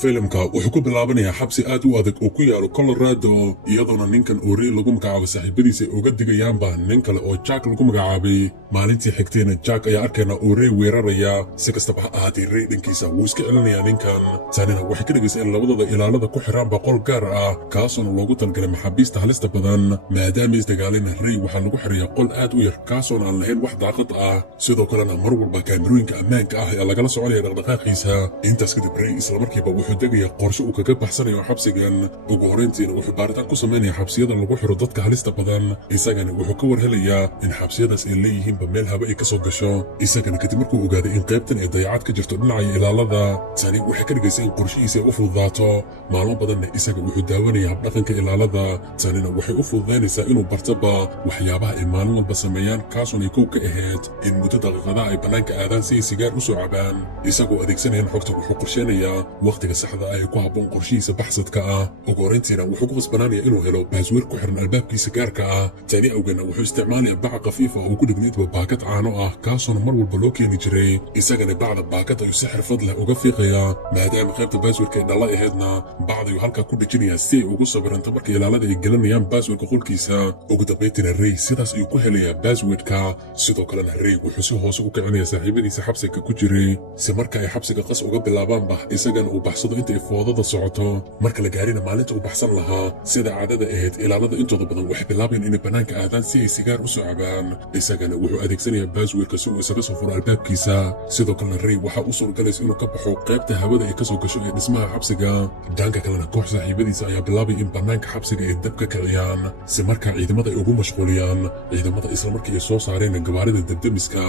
filimka wuxuu ku bilaabanayaa xabsi aad u adag oo ku yaalo Colorado iyadoona ninkan Uri lagu magacaabo saaxiibadiisa ay uga digayaanba nin kale oo Jack lagu magacaabay maalintii xigtayna Jack ayaa arkayna Uri weeraraya si kastaba ha ahaatee Ray dhankiisa wuu iska celinayaa ninkan tanina waxay ka dhigaysaa in labadooda ilaalada ku xiraan boqol gaar ah kaasoona loogu talgalay maxaabiista halista badan maadaama isdagaalina Ray waxaa lagu xirayaa qol aad u yar kaasoona aan lahayn wax daaqad ah sidoo kalena mar walba kaamirooyinka ammaanka ah ayaa lagala soconaya dhaqdhaqaaqiisa intaas kadib Ray isla markiiba wuxuu degayaa qorshe uu kaga baxsanayo xabsigan ugu horeyntiina wuxuu baaritaan ku samaynayaa xabsiyada lagu xiro dadka halista badan isagana wuxuu ka warhelayaa in xabsiyadaas ay leeyihiinba meel haba ay ka soo gasho isagana kadib markuu ogaaday in qaybtan ay dayacad ka jirto dhinaca ilaalada tani waxay ka dhigaysaa in qorshihiisa ay u fududaato maalmo badanna isaga wuxuu daawanayaa habdhaqanka ilaalada tanina waxay u fududaynaysaa inuu bartaba waxyaabaha ay maalin walba sameeyaan kaasoon ay kow ka ahayd in muddo daqiiqadaha ay bannaanka aadaan si ay sigaar u soo cabaan isagoo adeegsanayaan xogta wuxuu qorsheynayaa wakhtiga saxda ah ee ku habboon qorshihiisa baxsadka ah ugu horeyntiina wuxuu ku qasbanaanayaa inuu helo baasweer ku xiran albaabkiisa gaarka ah tani awgeedna wuxuu isticmaalayaa bac khafiifa oo ku dhignaydba baakad caano ah kaasoona mar walba loo keeni jiray isagana bacda baakad ayuu si xirfad leh uga fiiqayaa maadaama qaybta baasweerka ay dhalla ahaydna bacdayuu halkaa ku dhejinayaa si ay ugu sabiranto marka ilaalada ay gelinayaan baasweerka qolkiisa ugu dambayntiina Ray sidaas ayuu ku helayaa baasweerka sidoo kalena Ray wuxuu si hoose u kicinayaa saaxiibadiisa xabsiga ku jiray si marka ay xabsiga qas uga bilaabaanba isagana uu baxsado inta ay foodada socoto marka la gaarina maalinta uu baxsan lahaa sida caadada ahayd ilaalada intooda badan waxay bilaabayaan inay bannaanka aadaan si ay sigaar u soo cabaan isagana wuxuu adeegsanayaa baasweerka si uu isaga soo furo albaabkiisa sidoo kalena Ray waxaa u suuragalaysa inuu ka baxo qaybta hawada ay kasoo gasho ee dhismaha xabsiga dhanka kalena koox saaxiibadiisa ayaa bilaabay in bannaanka xabsiga ay dab ka kiciyaan si markaa ciidamada ay ugu mashquuliyaan ciidamada isla markii ay soo saareen gawaarida dabdamiska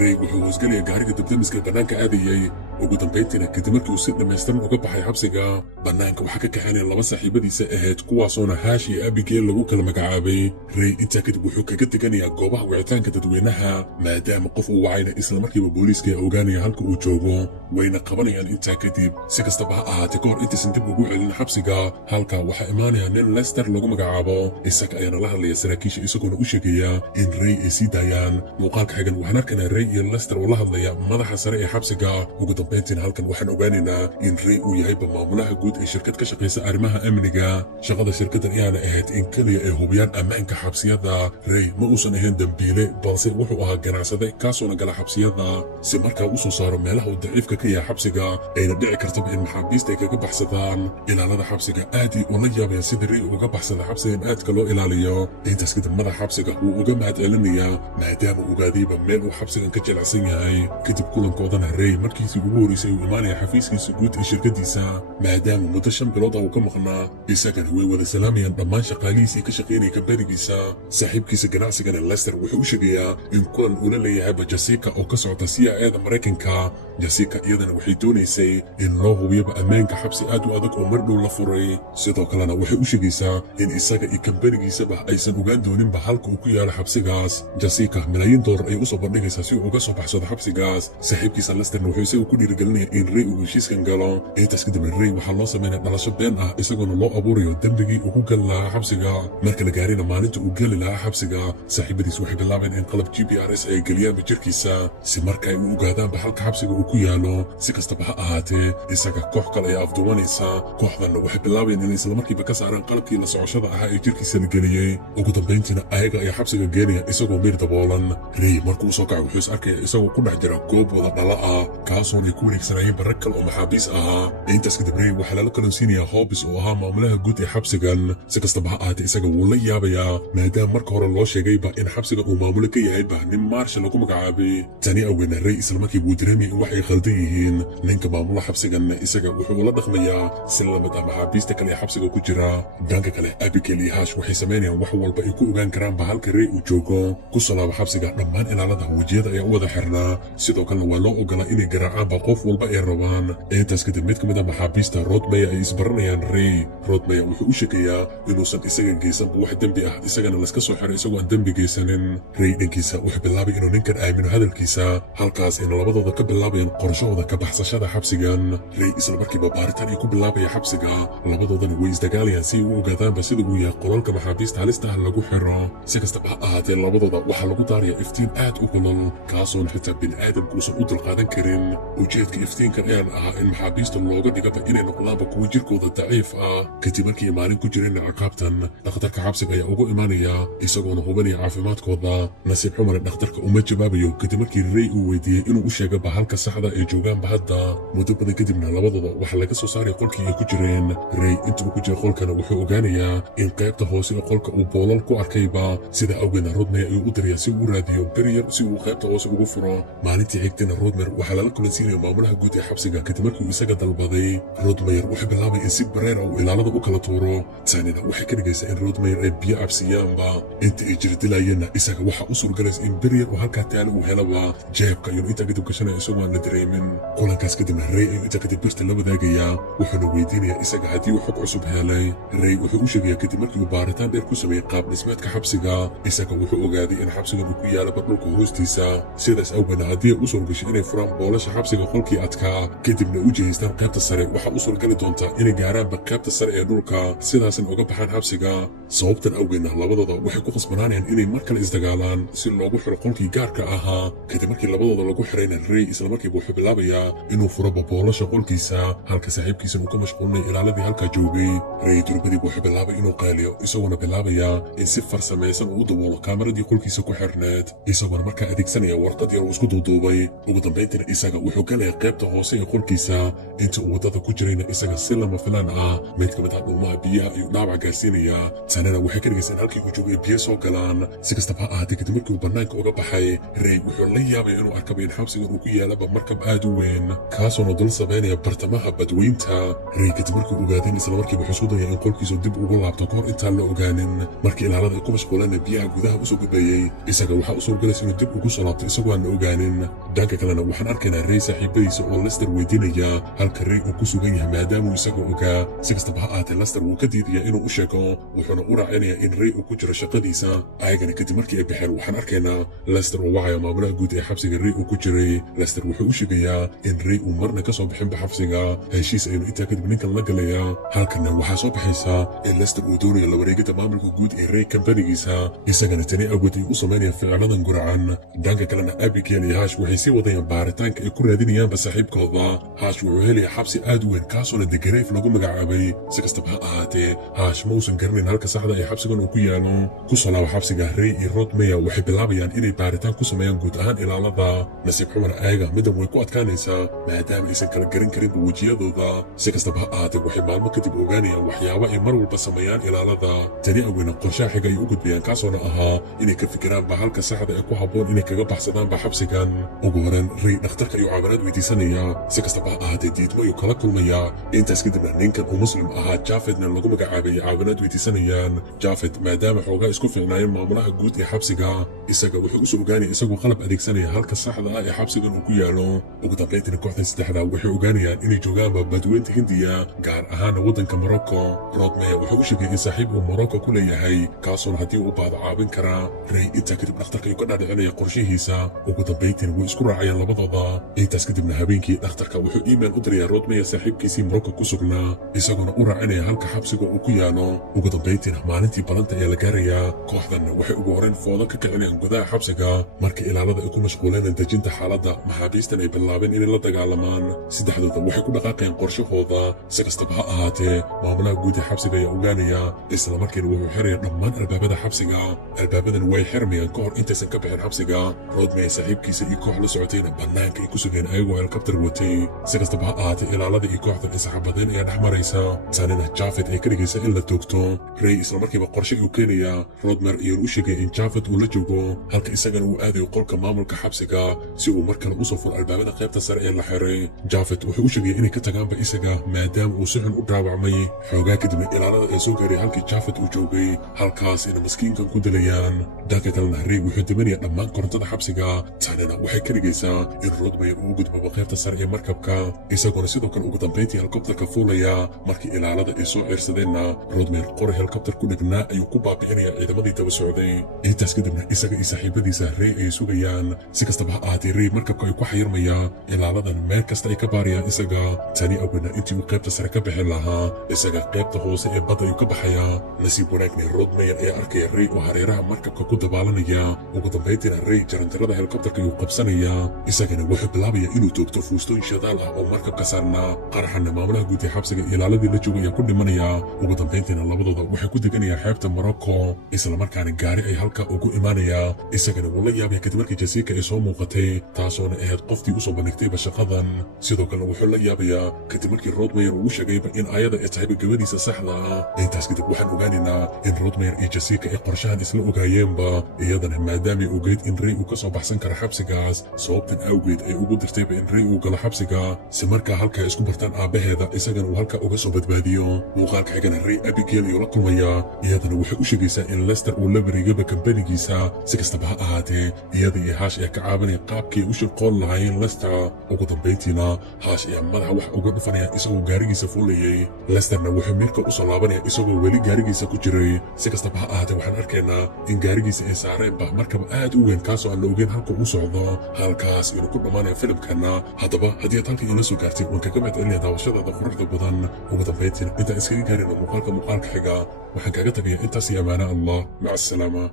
Ray wuxuu hoosgalayaa gaariga dabdamiska ee bannaanka aadayay ugu dambayntiina kadib markii uu si dhammaystiran uga baxay xabsiga bannaanka waxaa ka kaxaynaya laba saaxiibadiisa ahayd kuwaasoona Hash iyo Abigail lagu kala magacaabay Ray intaa kadib wuxuu kaga teganayaa goobaha wicitaanka dadweynaha maadaama qof uu wacayna isla markiiba booliiska ay ogaanaya halka uu joogo wayna qabanayaan intaa kadib si kastaba ha ahaatee kahor intaysan dib ugu celin xabsiga halka waxaa imaanaya nin Lester lagu magacaabo isaga ayaana la hadlaya saraakiisha isagoona u sheegaya in Ray ay sii daayaan muuqaalka xigan waxaan arkaynaa Ray iyo Lester oo la hadlaya madaxa sare ee xabsiga ugu dambayntiina halkan waxaan ogaanaynaa in Ray uu yahayba maamulaha guud ee shirkad ka shaqaysa arrimaha amniga shaqada shirkaddan ayaana ahayd in keliya ay hubiyaan ammaanka xabsiyada Ray ma uusan ahayn dambiile balse wuxuu ahaa ganacsade kaasoona gala xabsiyada si markaa u soo saaro meelaha uu daciifka ka yahay xabsiga ayna dhici kartaba in maxaabiista ay kaga baxsadaan ilaalada xabsiga aad ay ula yaabayaan sida Ray uga baxsada xabsigan aadka loo ilaaliyo intaas kadib madaxa xabsiga wuu uga mahad celinayaa maadaama ogaadayba meel uu xabsigan ka jilicsan yahay kadib kulankoodana Ray markiisii ugu horeysay uu imaanaya xafiiskiisa guud ee shirkadiisa maadaama muddo 5 bilood uu ka maqnaa isagana way wada salaamayaan dhammaan shaqaalihiisii ka shaqaynaya kambanigiisa saaxiibkiisa ganacsigana Lester wuxuu u sheegayaa in kulan uu la leeyahayba Jessica oo ka socota CIA-da Mareykanka Jessica iyadana waxay doonaysay in loo hubiyaba ammaanka xabsi aad u adag oo mar dhow la furay sidoo kalena waxay u sheegaysaa in isaga iyo kambanigiisaba aysan ogaan dooninba halka uu ku yaalo xabsigaas Jessica $1,000,000 ay u soo bandhigaysaa si uu uga soo baxsado xabsigaas saaxiibkiisa Lesterna wuxuu isaga ku dhiirigelinayaa in Ray uu heshiiskan galo intaas kadib Ray waxaa loo sameynaya dhalasho been ah isagoona loo abuurayo dembigii uu ku gali lahaa xabsiga marka la gaarina maalinta uu geli lahaa xabsiga saaxiibadiis waxay bilaabeen in qalab GPRS ay geliyaanba jirkiisa si marka ay u ogaadaanba halka xabsiga uu ku yaalo si kastaba ha ahaatee isaga koox kale ayaa afduumanaysa kooxdanna waxay bilaabayeen inay isla markiiba ka saaraan qalabkii la socoshada ahaa ee jirkiisa la geliyey ugu dambayntiina ayaga ayaa xabsiga geenaya isagoo meel daboolan Ray markuu soo kaco wuxuu is arkaya isagoo ku dhex jira goob wada dhala ah kaasoon ay ku wareegsanayeen barag kale oo maxaabiis ahaa intaas kadib Ray waxaa lala kalonsiinayaa Hobbs oo ahaa maamulaha guud ee xabsigan si kastaba ha ahaatee isaga wuu la yaabayaa maadaama marka hore loo sheegayba in xabsigan uu maamulo ka yahayba nin Marshall lagu magacaabay tani awgeedna Ray isla markii wuu dareemaya in wax ay khaldan yihiin ninka maamula xabsiganna isaga wuxuu la dhaqmayaa si lamid ah maxaabiista kale ee xabsiga ku jira dhanka kale Abigail iyo Hash waxay sameynayaan wax walba ay ku ogaan karaanba halka Ray uu joogo ku salaaba xabsiga dhammaan ilaalada wajiyada ayaa u wada xirnaa sidoo kalena waa loo ogolaa inay garaacaanba qof walba ay rabaan intaas kadib mid ka mid ah maxaabiista Rodmaya ay isbaranayaan Ray Rodmaya wuxuu u sheegayaa inuusan isaga geysanba wax dembi ah isagana laska soo xiray isagoo aan dembi geysanin Ray dhankiisa wuxuu bilaabay inuu ninkan aamino hadalkiisa halkaas in labadooda ka bilaabayaan qorshahooda ka baxsashada xabsigan Ray isla markiiba baaritaan ay ku bilaabaya xabsiga labadoodana way isdagaalayaan si ay u ogaadaanba sida uu yahay qolalka maxaabiista halista ah lagu xiro si kastaba ha ahaatee labadooda waxaa lagu daarayaa iftiin aad u kulul kaasoon xitaa bini'aadamku uusan u dulqaadan karin ujeedka iftiinkan ayaan ahaa in maxaabiista looga dhigaba inay noqdaanba kuwo jirkooda daciif ah kadib markii maalin ku jireen ciqaabtan dhakhtarka xabsiga ayaa ugu imaanaya isagoona hubinaya caafimaadkooda nasiib xumar dhakhtarka uma jawaabayo kadib markii Ray uu weydiiyey inuu u sheegaba halka saxda ay joogaanba hadda muddo badan kadibna labadooda waxaa laga soo saaray qolkii ay ku jireen Ray intuu ku jira qolkana wuxuu ogaanayaa in qaybta hoose ee qolka uu boolal ku arkayba sida awgeedna Rodmer ayuu u dirayaa si uu u raadiyo barrier si uu qaybta hoose ugu furo maalintii xigtayna Rodmer waxaa lala kulansiinaya maamulaha guud ee xabsiga kadib markii uu isaga dalbaday Rodmer wuxuu bilaabay in si bareer ah uu ilaalada u kala tuuro taanina waxay ka dhigaysaa in Rodmer ay biyo cabsiyaanba inta ay jirdilayeenna isaga waxaa u suurgalaysa in barrier uu halkaa taalo uu helaba jeebka iyo inta kadib gashanaya isagoo aan la dareemin kulankaas kadibna Ray ayuu inta kadib birta la wadaagayaa wuxuuna weydiinayaa isaga haddii uu xog cusub helay Ray wuxuu u sheegayaa kadib markii uu baaritaan dheer ku sameeyey qaab dhismeedka xabsiga isaga wuxuu ogaaday in xabsigan uu ku yaalaba dhulka hoostiisa sidaas awgeedna haddii ay u suurgashay inay furaan boolasha xabsiga qolkii adkaa kadibna u jihaystaan qaybta sare waxaa u suurgali doontaa inay gaaraanba qaybta sare ee dhulka sidaasna uga baxaan xabsiga sababtan awgeedna labadooda waxay ku khasbanaanayaan inay mar kale isdagaalaan si loogu xiro qolkii gaarka ahaa kadib markii labadooda lagu xirayna Ray islamarkiiba wuxuu bilaabayaa inuu furaba boolasha qolkiisa halka saaxiibkiisa uu ka mashquulinay ilaaladii halkaa joogay Ray durbadii wuxuu bilaabay inuu qaaliyo isagoona bilaabaya in si farsamaysan uu u daboolo kaameradii qolkiisa ku xirneed isagoona markaa adeegsanaya warqad yar uu isku duuduubay ugu dambayntiina isaga wuxuu galaya qaybta hoose ee qolkiisa inta uu waddada ku jirayna isaga si lama filaan ah mid ka mid ah dhuumaha biyaha ayuu dhaawac gaarsiinayaa tanina waxay ka dhigaysaa in halkii uu joogay biyo soo galaan si kastaba ha ahaatee kadib markii uu bannaanka uga baxay Ray wuxuu la yaabaya inuu arkaba in xabsigan uu ku yaalaba markab aad u weyn kaasoona dul sameynaya bartamaha badweynta Ray kadib markii uu ogaaday islamarkiiba wuxuu soo dayay in qolkiisu dib ugu laabto kahor intaan la ogaanin markii ilaalada ay ku mashquuleen biyaha gudaha usoo gudbayey isaga waxaa u suurgalaysa inuu dib ugu soo laabto isagoo aan la ogaanin dhanka kalena waxaan arkaynaa Ray saaxiibadiisa oo Lester weydiinaya halka Ray uu ku sugan yahay maadaama isaga ogaa si kastaba ha ahaatee Lester wuu ka diidayaa inuu u sheego wuxuuna u raacinayaa in Ray uu ku jiro shaqadiisa ayagana kadib markii ay baxeen waxaan arkaynaa Lester oo wacaya maamulaha guud ee xabsiga Ray uu ku jiray Lester wuxuu u sheegayaa in Ray uu marna ka soo bixinba xabsiga heshiis aynu intaa kadib ninkan la galayaa halkana waxaa soo baxaysa in Lester uu doonayo la wareegida maamulka guud ee Ray kambanigiisa isagana tani awgeed ay u samaynayaan ficladan guracan dhanka kalena Abigail iyo Hash waxay sii wadayaan baaritaanka ay ku raadinayaanba saaxiibkooda Hash wuxuu helayaa xabsi aad u weyn kaasoona The Grave lagu magacaabay si kastaba ha ahaatee Hash ma uusan garanayn halka saxda ee xabsigan uu ku yaalo ku soo laaba xabsiga Ray iyo Rodmer waxay bilaabayaan inay baaritaan ku sameeyaan guud ahaan ilaalada nasiib xumar ayaga middan way ku adkaanaysaa maadaama aysan kala garan karinba wejiyadooda si kastaba ha ahaatee waxay maalmo kadib ogaanayaan waxyaabo ay mar walba sameeyaan ilaalada tani awgeena qorshaha xiga ay u gudbayaan kaasoona ahaa inay ka fikiraanba halka saxda ee ku habboon inay kaga baxsadaanba xabsigan ugu horan Ray dhakhtarka ayuu caawinaad weydiisanaya si kastaba ha ahaatee diidmo ayuu kala kulmayaa intaas kadibna ninkan uu muslim ahaa Jafedna lagu magacaabay caawinaad weydiisanayaan Jafed maadaama xoogaa isku fiicnaayeen maamulaha guud ee xabsiga isaga wuxuu u soo ogaanaya isagoo qalab adeegsanaya halka saxda ah ee xabsigan uu ku yaalo ugu dambayntiina kooxdan saddexda waxay ogaanayaan inay joogaanba badweynta Hindiya gaar ahaan waddanka Morocco Rodmer wuxuu u sheegay in saaxiib uu Morocco ku leeyahay kaasoona haddii uu baado caawin karaa Ray intaa kadib dhakhtarka ayuu ka dhaadhicinaya qorshihiisa ugu dambayntiina way isku raacayaan labadooda intaas kadibna habeenkii dhakhtarka wuxuu email u dirayaa Rodmer saaxiibkiisii Morocco ku sugnaa isagoona u raacinaya halka xabsiga uu ku yaalo ugu dambayntiina maalintii balanta ayaa la gaarayaa kooxdan waxay ugu horreyn foodo ka kicinayaan gudaha xabsiga marka ilaalada ay ku mashquuleen dejinta xaaladda maxaabiistan ay bilaabeen inay la dagaalamaan saddexdooda waxay ku dhaqaaqayaan qorshahooda si kastaba ha ahaatee maamulaha guud ee xabsiga ayaa ogaanaya isla markiina wuxuu xiraya dhammaan albaabada xabsiga albaabadan way xirmayaan ka hor intaysan ka bixin xabsiga Rodmer saaxiibkiisa iyo koox la socotayna bannaanka ay ku sugeen ayagoo helikabtar watay si kastaba ha ahaatee ilaalada iyo kooxdan isxabadeen ayaa dhex maraysa tanina Jafed ay ka dhigaysa in la toogto Ray isla markiiba qorshe uu keenayaa Rodmer iyo u sheegay in Jafed uu la joogo halka isagana uu aadayo qolka maamulka xabsiga si uu mar kale u soo furo albaabada qaybta sare ee la xiray Jafed wuxuu u sheegay inay ka tagaanba isaga maadaama uu si xun u dhaawacmay xoogaa kadibna ilaalada ay soo gaaray halkii Jafed uu joogay halkaas ina maskiinkan ku dilayaan dhanka kalena Ray wuxuu dimanaya dhammaan korontada xabsiga tanina waxay ka dhigaysaa in Rodmer uu u gudbo qaybta sare ee markabka isagoona sidoo kale ugu dambayntii helikabtarka fuulaya markii ilaalada ay soo ciirsadeenna Rodmer qori helikabtar ku dhignaa ayuu ku baabi'inaya ciidamadii daba socday intaas kadibna isaga iyo saaxiibadiisa Ray ay sugayaan si kastaba ha ahaatee Ray markabka ay ku xayirmaya ilaaladan meel kasta ay ka baarayaan isaga tani awgeena intii uu qaybta sare ka bixin lahaa isaga qaybta hoose ee badda ayuu ka baxayaa nasiib wanaagna Rodmer ayaa arkaya Ray oo hareeraha markabka ku dabaalanaya ugu dambayntiina Ray jaranjarada helikabtarka ayuu qabsanaya isagana wuxuu bilaabaya inuu toogto fuustooyin shidaal ah oo markabka saarnaa qaraxana maamulaha guud ee xabsiga ilaaladii la joogay ayaa ku dhimanaya ugu dambayntiina labadooda waxay ku deganayaan xeebta Morocco isla markaana gaari ay halka ugu imaanaya isagana wuu la yaabay kadib markii Jessica ay soo muuqatay taasoona ahayd qoftii u soo bandhigtay shaqadan sidoo kale wuxuu la yaabayaa kadib markii Rothmeyer uu sheegay in ayada ay tahay gabadhiisa saxda ah intaas kadib waxaan ogaanaynaa in Rothmeyer iyo Jessica ay qorshahan isla ogaayeenba iyadana maadaama uu geed in Ray uu ka soo baxsan karo xabsigaas sababtan awgeed ay ugu dirtayba in Ray uu galo xabsiga si markaa halka isku bartaan aabaheeda isagana uu halka uga soo badbaadiyo muuqaalka xigana Ray Abigail iyo la kulmaya iyadana waxay u sheegaysaa in Lester uu la wareegay kambanigiisa si kastaba ha ahaatee iyada iyo Haash ay ka caawinaya qaabkii u shaqoon lahayn Lester ugu dambayntiina Haash ayaa madaxa wax uga dhufanaya isagoo gaarigiisa fuulayay Lesterna wuxuu meelka u soo laabanaya isagoo weli gaarigiisa ku jiray si kastaba ha ahaatee waxaan arkaynaa in gaarigiisa ay saareenba markaba aad u weyn kaasoo aan la ogeyn halka uu socdo halkaas inuu ku dhammaanaya filimkana haddaba haddii aad halkan ila soo gaartay waan kaga mahadcelinaya daawashadaada quruxda badan ugu dambayntiina intaan iskaga gaarina muuqaalka xiga waxaan kaga tagaya intaas iyo amaana allah maca asalaama